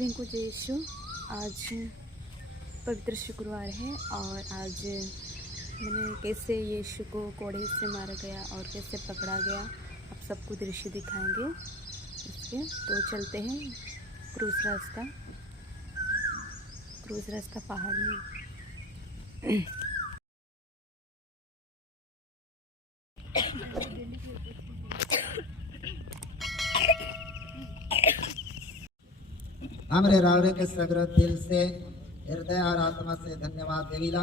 सभी को जय यीशु। आज पवित्र शुक्रवार है और आज मैंने कैसे यीशु को कोड़े से मारा गया और कैसे पकड़ा गया आप सबको दृश्य दिखाएंगे इसके। तो चलते हैं क्रूज रास्ता पहाड़ में। हमरे रावरे के सगरे दिल से हृदय और आत्मा से धन्यवाद देविला।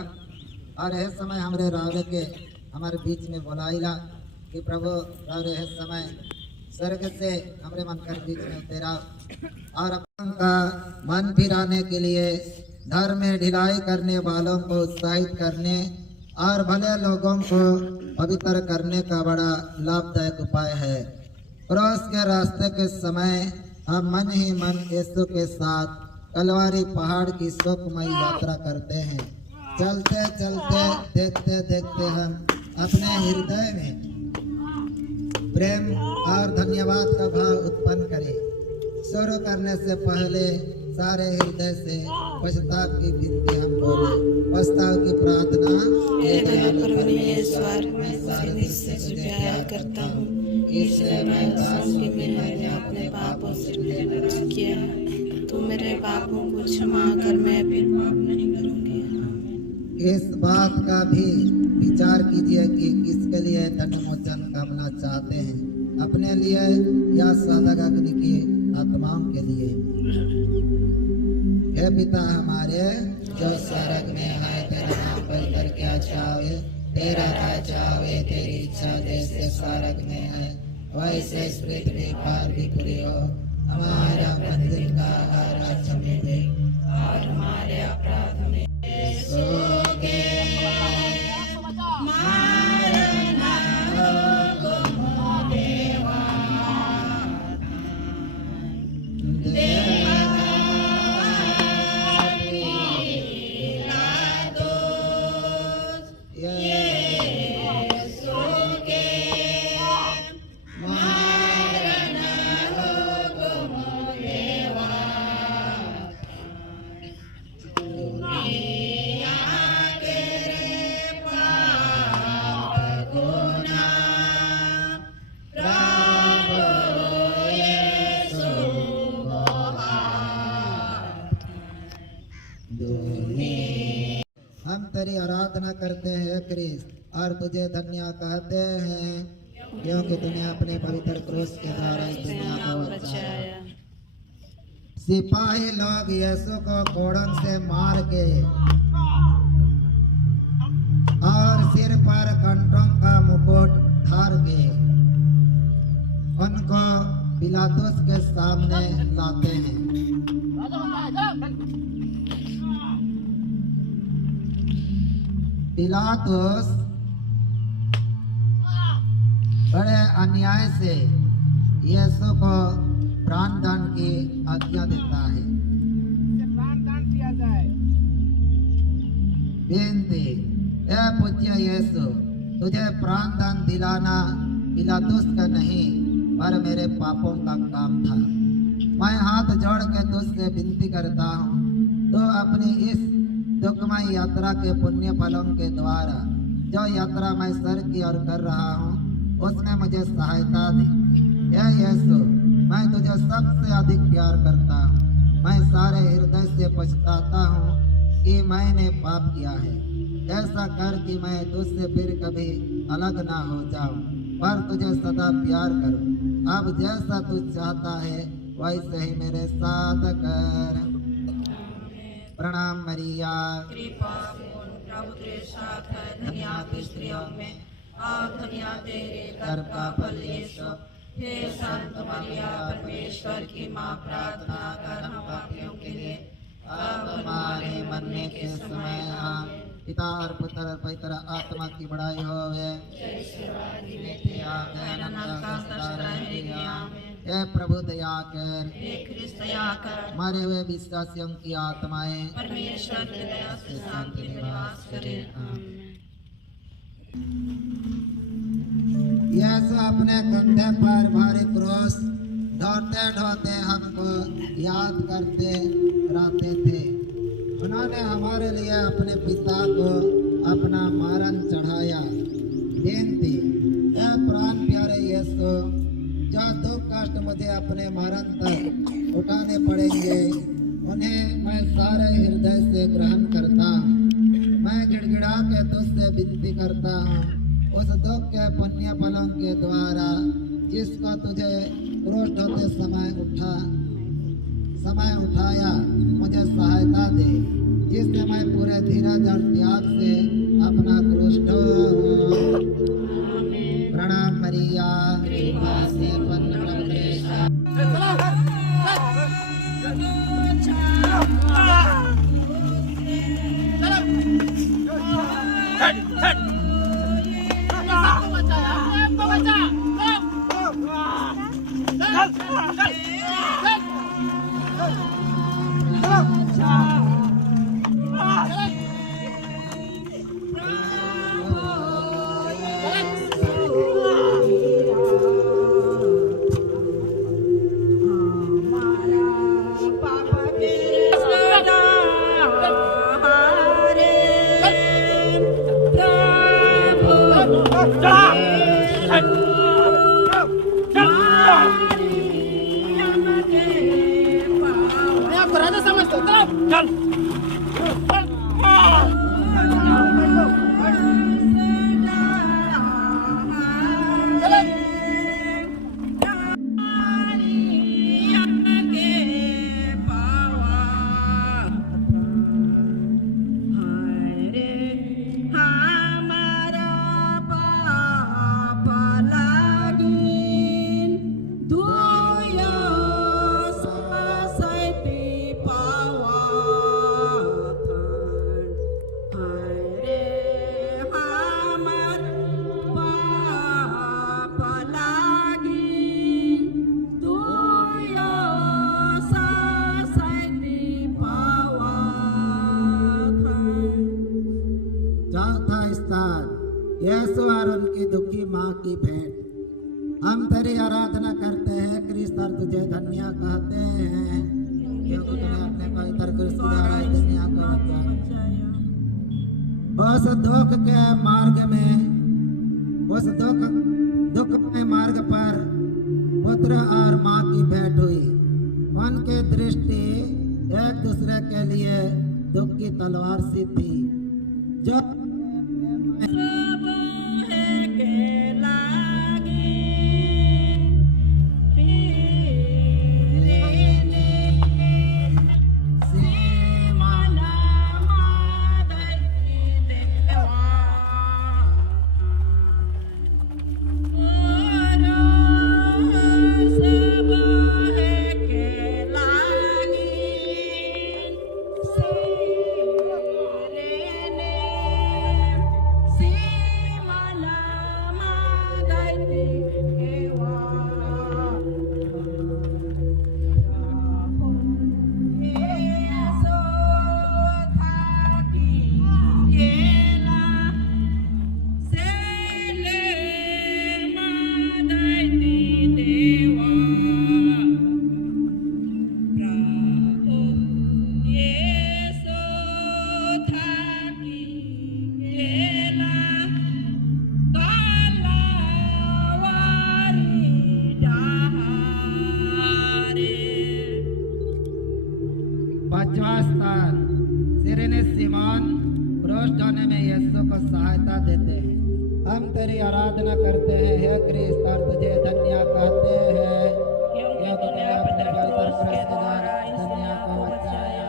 और यह समय हमरे रावरे के हमारे बीच में बुलाइला कि प्रभु रावरे यह समय स्वर्ग से हमरे मन कर बीच में उतरा और अपन का मन फिराने के लिए धर्म में ढिलाई करने वालों को उत्साहित करने और भले लोगों को पवित्र करने का बड़ा लाभदायक उपाय है। क्रॉस के रास्ते के समय हम मन ही मन यीशु के साथ कलवारी पहाड़ की सुखमयी यात्रा करते हैं। चलते चलते देखते देखते हम अपने हृदय में प्रेम और धन्यवाद का भाव उत्पन्न करें। शुरू करने से पहले सारे हृदय से पश्चाताप की विनती हम बोले। पश्चाताप की प्रार्थना करता हूँ, इसलिए मैं दास की मैंने अपने पापों से किया है। तू मेरे पापों को क्षमा कर, मैं फिर पाप नहीं करूँगी। इस बात का भी विचार कीजिए कि किसके लिए दंडमोचन करना चाहते हैं, अपने लिए या साधक अग्नि की आत्माओं के लिए। हे पिता हमारे जो स्वर्ग में है, तेरा नाम पवित्र किया जाए, तेरा राज्य आवे, तेरी इच्छा जैसे स्वर्ग में है वैसे इस पृथ्वी पर भी पूरी हो। हमारा प्रतिदिन का आहार आज हमें दे और हमारे अपराध हमें हम तेरी आराधना करते हैं क्रिस्त और तुझे धन्य कहते हैं क्योंकि तूने अपने पवित्र क्रूस के द्वारा इस दुनिया को बचाया। सिपाही लोग यीशु को कोड़न से मार के और सिर पर कंटों का मुकुट धार के उनको पिलातुस के सामने लाते हैं। पिलातुस बड़े अन्याय से यीशु को प्राणदान की आज्ञा देता है। बेनती, ए पूज्य यीशु, तुझे प्राणदान दिलाना पिलातुस का नहीं पर मेरे पापों का काम था। मैं हाथ जोड़ के तुझसे विनती करता हूँ, तो अपनी इस दुखमय यात्रा के पुण्य फलों के द्वारा जो यात्रा मैं सर की ओर कर रहा हूँ उसमें मुझे सहायता दे। हे यीशु, मैं तुझे सबसे अधिक प्यार करता हूँ। मैं सारे हृदय से पछताता हूँ कि मैंने पाप किया है। ऐसा कर कि मैं तुझसे फिर कभी अलग ना हो जाऊँ पर तुझे सदा प्यार करूँ। अब जैसा तू चाहता है वैसे ही मेरे साथ कर। प्रणाम मरिया, प्रभु तेरे साथ है, धन्य स्त्रियों में और धन्य तेरे गर्भ का फल यीशु। हे संत मरिया, परमेश्वर की माँ, प्रार्थना कर हम पापियों के लिए अब हमारे मरने के समय। आमीन। पिता और पुत्र और पवित्र आत्मा की बड़ाई होवे। हे प्रभु दया कर, मरे हुए विश्वासियों की आत्माएं परमेश्वर की दया से शांति निवास करे। यीशु अपने कंधे पर भारी क्रूस ढोते ढोते हमको याद करते रहते थे। उन्होंने हमारे लिए अपने पिता को अपना मारन चढ़ाया। बेनती, यह प्राण प्यारे यीशु, जो दुख कष्ट मुझे अपने मरण तक उठाने पड़ेंगे, उन्हें मैं सारे हृदय से ग्रहण करता हूँ। मैं गिड़गिड़ा के तुझसे विनती करता हूँ, उस दुख के पुण्य फलों के द्वारा जिसका तुझे क्रोध होते समय उठाया, मुझे सहायता दे, जिससे मैं पूरे धीरज और त्याग से अपना क्रोध ढो। प्रणाम मरिया, कृपा से पूर्ण परमेश्वर। चौथा स्थान, यीशु और उनकी दुखी माँ की भेंट। हम तेरी आराधना करते हैं क्रिस्त, और तुझे धन्य कहते हैं, क्योंकि तूने अपने पवित्र क्रिस्त द्वारा इस दुनिया को बचाया। उस दुख के मार्ग में, उस दुखमय मार्ग पर पुत्र और माँ की भेंट हुई। उनकी दृष्टि एक दूसरे के लिए दुख की तलवार सी थी, जो पांचवा स्थान, सिरेने सिमोन क्रूस ढोने में यीशु को सहायता देते हैं। हम तेरी आराधना करते हैं, हे क्रिस्त, और तुझे धन्य कहते हैं, क्योंकि तूने अपने पवित्र क्रूस के द्वारा इस दुनिया को बचाया।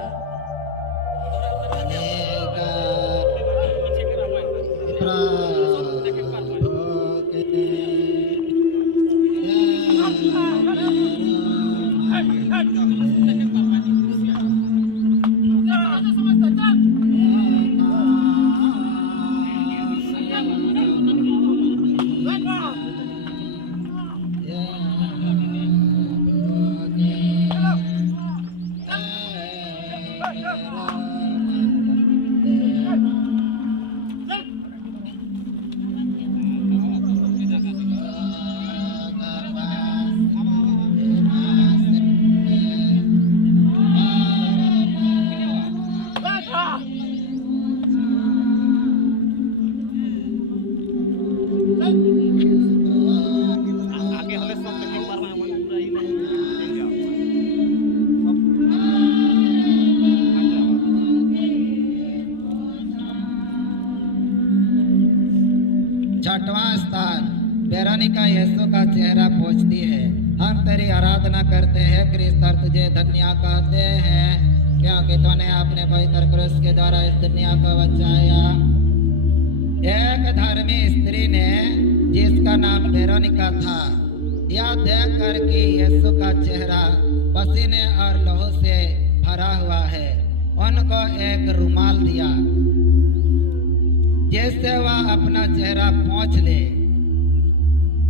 छठवां स्थान वेरोनिका यीशु का चेहरा पोंछती है। हम तेरी आराधना करते हैं क्रिस्त और तुझे धन्य कहते हैं क्योंकि तूने अपने पवित्र क्रूस के द्वारा इस दुनिया को बचाया। एक धर्मी स्त्री ने जिसका नाम वेरोनिका था यह देख कर कि यीशु का चेहरा पसीने और लहू से भरा हुआ है उनको एक रुमाल दिया जिससे वह अपना चेहरा पोंछ ले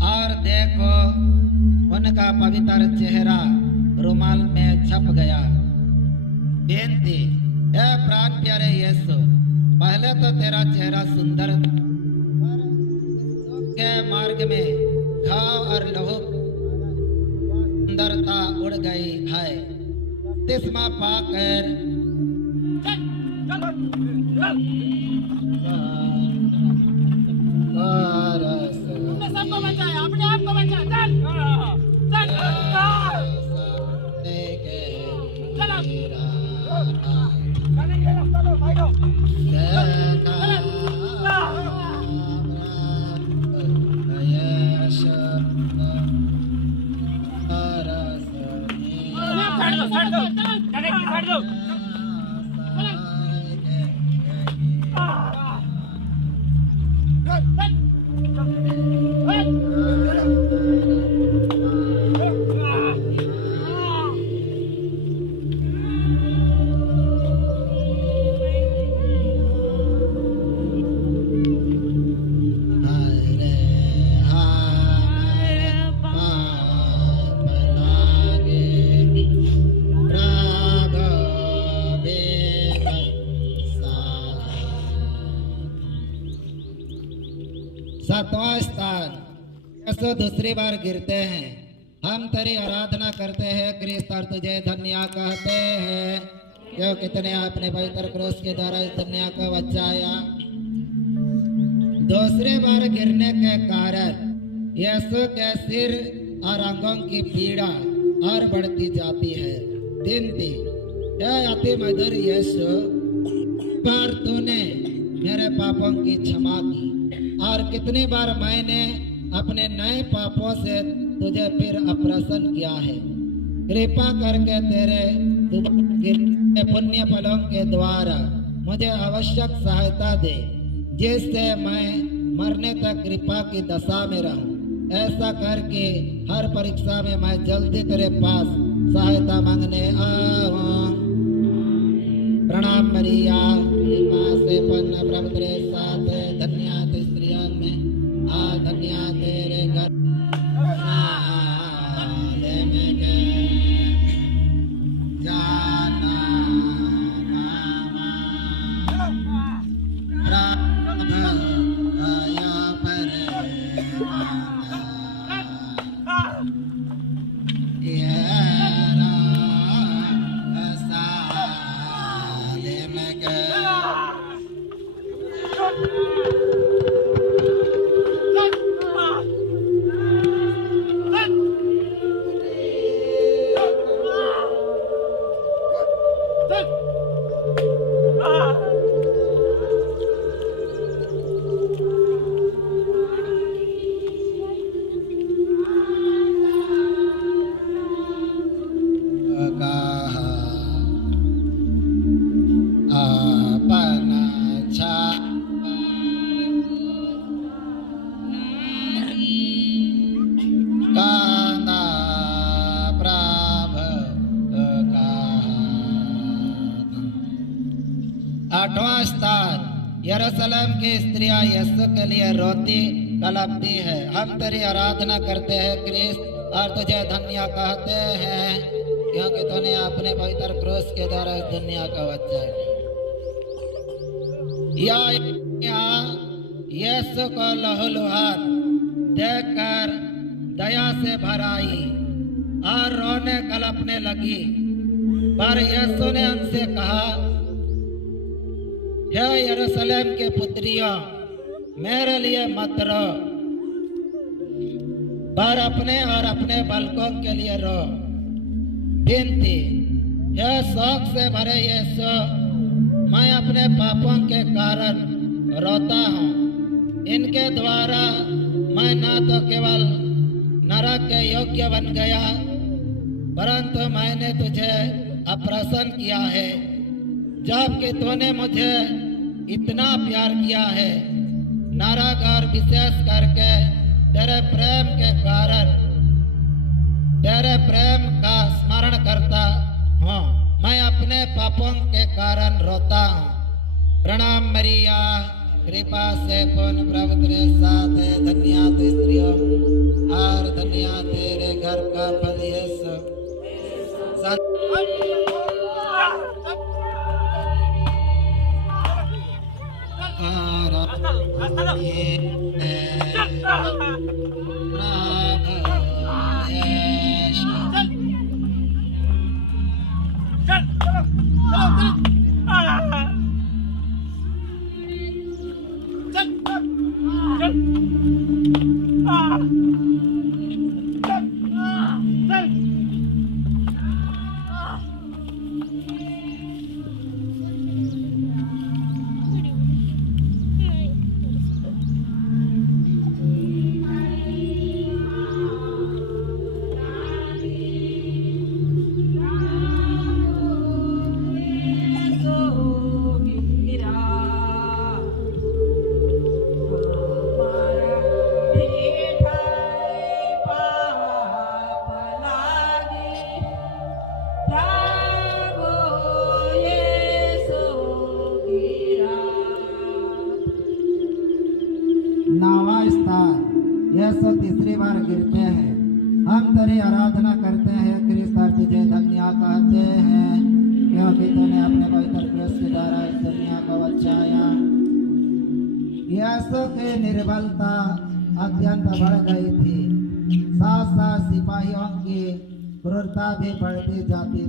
और देखो उनका पवित्र चेहरा रुमाल में छप गया। बेनती, हे प्राण प्यारे यीशु, पहले तो तेरा चेहरा सुंदर था पर के मार्ग में घाव और लहू सुंदरता उड़ गई है। बपतिस्मा पाकर सबको बचाया, अपने आप को बचा। चल चल सातवां स्थान यीशु दूसरी बार गिरते हैं। हम तेरी आराधना करते हैं क्रिस्त और तुझे धन्य कहते हैं क्योंकि तूने अपने पवित्र क्रूस के द्वारा इस दुनिया को बचाया। दूसरी बार गिरने के कारण यीशु के सिर और अंगों की पीड़ा और बढ़ती जाती है। विनती, हे अति मधुर यीशु, बार तूने मेरे पापों की क्षमा की और कितनी बार मैंने अपने नए पापों से तुझे फिर अप्रसन्न किया है। कृपा करके तेरे पुण्य फलों के द्वारा मुझे आवश्यक सहायता दे जिससे मैं मरने तक कृपा की दशा में रहूं। ऐसा करके हर परीक्षा में मैं जल्दी तेरे पास सहायता मांगने आऊं। प्रणाम मरिया, कृपा से पन्न प्रभु तेरे साथ है, धन्य तू स्त्रियों में और धन्य तेरे घर आठवां स्थान यरूशलेम की स्त्रियां यीशु के लिए रोती कलपती है। हम तेरी आराधना करते हैं क्रिस्त और तुझे धन्य कहते हैं क्योंकि तूने अपने पवित्र क्रूस के द्वारा इस दुनिया को बचाया। यीशु को लहूलुहान देखकर दया से भर आई और रोने कलपने लगी, पर यीशु ने उनसे कहा, हे यरूशलेम के पुत्रियों, मेरे लिए मत रो, पर अपने और अपने बालकों के लिए रो। विनती, हे शौक से भरे यीशु, मैं अपने पापों के कारण रोता हूँ, इनके द्वारा मैं न तो केवल नरक के योग्य बन गया, परंतु मैंने तुझे अप्रसन्न किया है, जबकि तूने मुझे इतना प्यार किया है। नरक और विशेष करके तेरे प्रेम के कारण, तेरे प्रेम का स्मरण करता हूँ। मैं अपने पापों के कारण रोता हूँ। प्रणाम मरिया, कृपा से पूर्ण प्रभु तेरे साथ है, धन्य तू स्त्रियों और धन्य तेरे घर का फल यीशु। नावा स्थान यीशु तीसरी बार गिरते हैं। हम तेरी आराधना करते हैं क्रिस्त, और तुझे धन्य कहते हैं, क्योंकि तूने अपने पवित्र क्रूस के द्वारा इस दुनिया को बचाया। यीशु की निर्बलता अत्यंत बढ़ गई थी, साथ साथ सिपाहियों की क्रूरता भी बढ़ती जाती।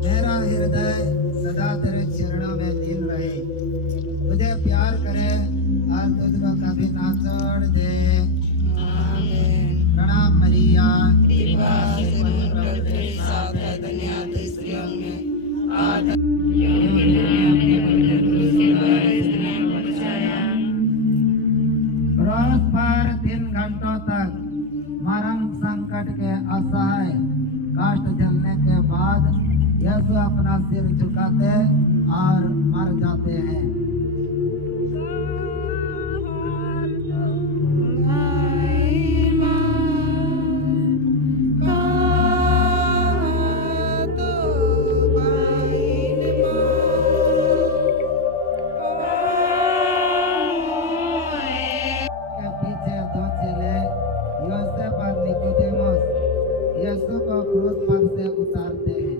मेरा हृदय सदा तेरे चरणों में लीन रहे, तुझे प्यार करे और तुझको कभी ना छोड़ दे। प्रणाम मरिया, क्रूस पर 3 घंटों तक मरण संकट के असहाय कष्ट झेलने के बाद यीशु अपना सिर झुकाते और मर जाते हैं। के पीछे 2 चेले यूसुफ और निकोदेमुस यीशु को क्रूस पर से उतारते हैं।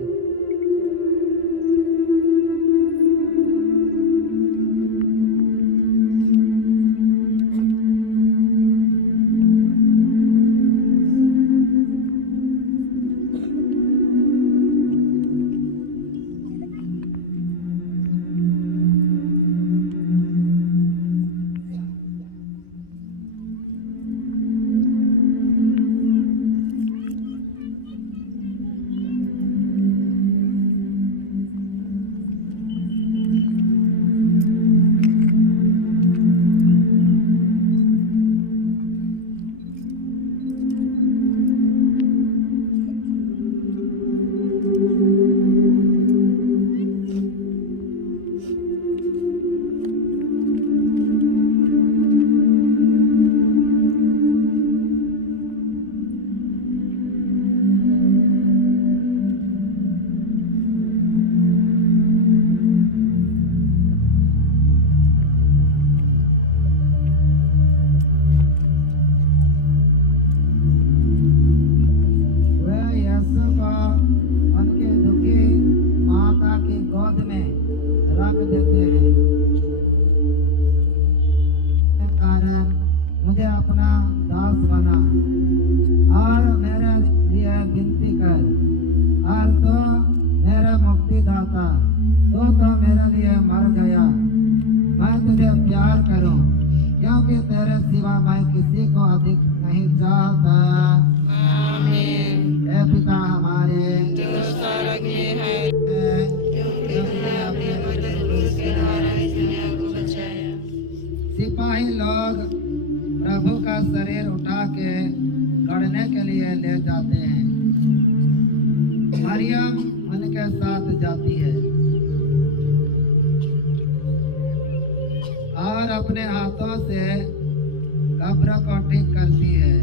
कि तेरे सिवा मैं किसी को अधिक नहीं चाहता। आमीन। हे पिता हमारे जो स्वर्ग में है, तुमने अपने पुत्र क्रूस के द्वारा इस दुनिया को बचाया। सिपाही लोग प्रभु का शरीर उठा के गढ़ने के लिए ले जाते हैं। मरियम उनके साथ जाती है और अपने हाथों से कब्र को ठीक करती है।